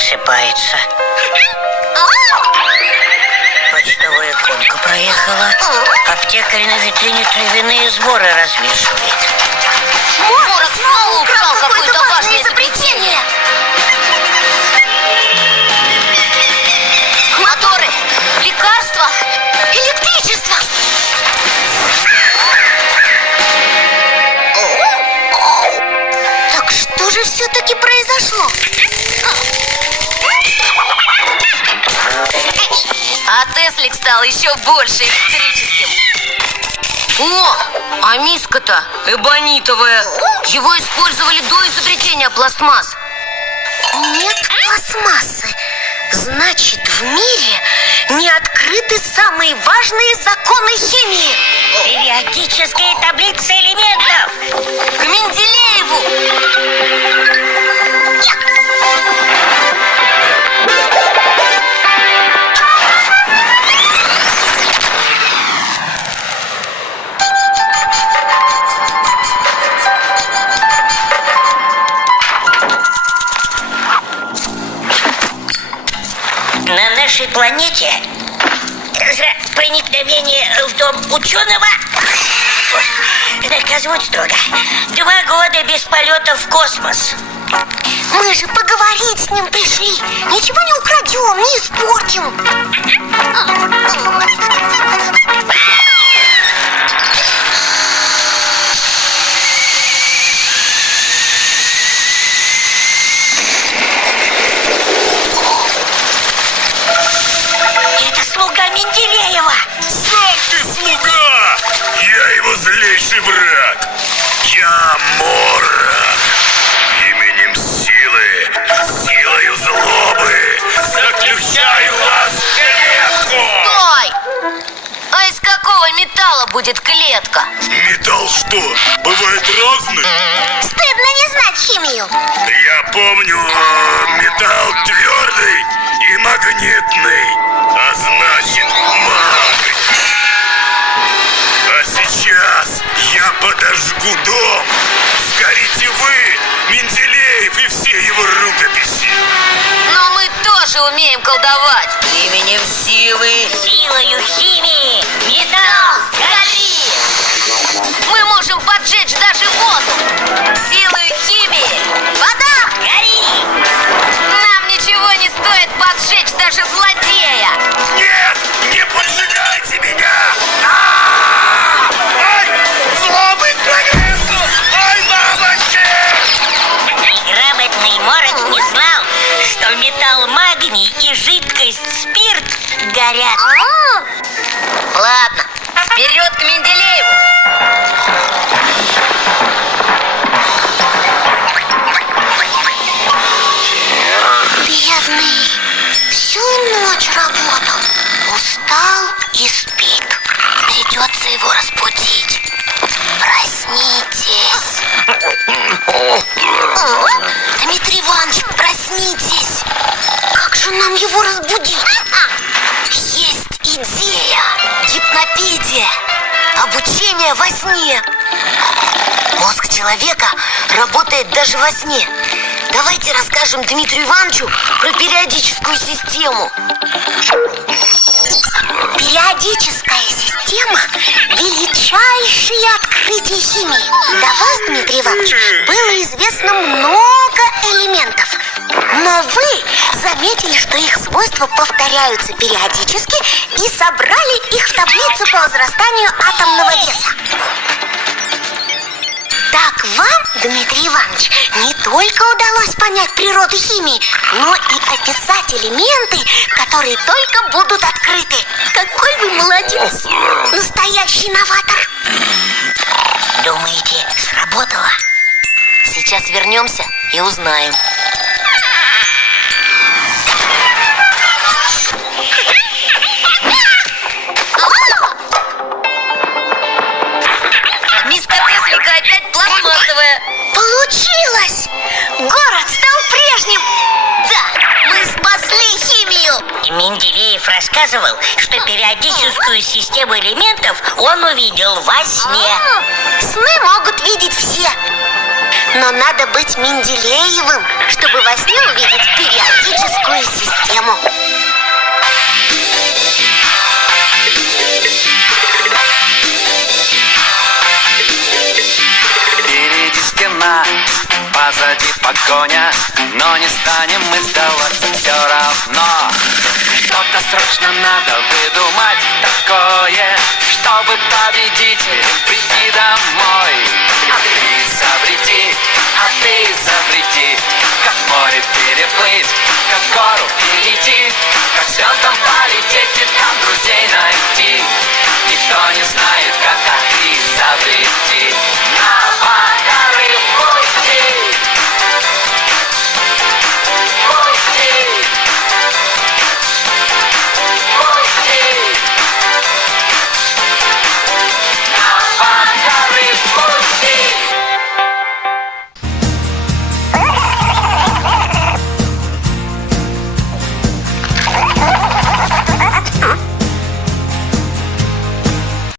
просыпается. Почтовая конка проехала. Аптекарь на витрине травяные сборы развешивает. Морок снова украл какое-то важное изобретение. Моторы, лекарства, электричество. Так что же все-таки произошло? А Теслик стал еще больше электрическим. О, а миска-то эбонитовая. Его использовали до изобретения пластмасс. Нет пластмассы. Значит, в мире не открыты самые важные законы химии. Периодические таблицы элементов. К Менделееву. На нашей планете за проникновение в дом ученого наказывают строго. 2 года без полета в космос. Мы же поговорить с ним пришли. Ничего не украдем, не испортим. Это слуга Менделеева. Сам ты слуга! Я его злейший враг. Я Морок. Именем силы, силою злобы заключаю вас в клетку. Стой! А из какого металла будет клетка? Металл что, бывает разный? Стыдно не знать химию. Я помню, металл твердый и магнитный, а значит магний. А сейчас я подожгу дом. Сгорите вы, Менделеев и все его рукописи. Но мы тоже умеем колдовать. Именем силы. Силою химии. Металл, Гори! Мы можем поджечь даже воду. Силой химии. Вода! гори. Нам ничего не стоит поджечь даже злодея. Нет, не поджигайте меня! Ай! Злобы прогрессу! Ай, мамочки! Грамотный Морок не знал, что металл магний и жидкость спирт горят. Ладно, вперед к Менделееву. Бедный, всю ночь работал, устал и спит. Придется его разбудить. Проснитесь. Дмитрий Иванович, проснитесь. Как же нам его разбудить? Есть идея. Гипнопедия. Обучение во сне. Мозг человека работает даже во сне. Давайте расскажем Дмитрию Ивановичу про периодическую систему. Периодическая система – величайшее открытие химии. До вас, Дмитрий Иванович, было известно много элементов. Но вы заметили, что их свойства повторяются периодически и собрали их в таблицу по возрастанию атомного веса. Так вам, Дмитрий Иванович, не только удалось понять природу химии, но и описать элементы, которые только будут открыты. Какой вы молодец! Настоящий новатор! Думаете, сработало? Сейчас вернемся и узнаем. Миска Теслика опять пластмассовая. Получилось! Город стал прежним. Да, мы спасли химию. Менделеев рассказывал, что периодическую систему элементов он увидел во сне. Сны могут видеть все. Но надо быть Менделеевым, чтобы во сне увидеть периодическую систему. Впереди стена, позади погоня, но не станем мы сдаваться все равно. Что-то срочно надо выдумать такое, чтобы победителем прийти домой.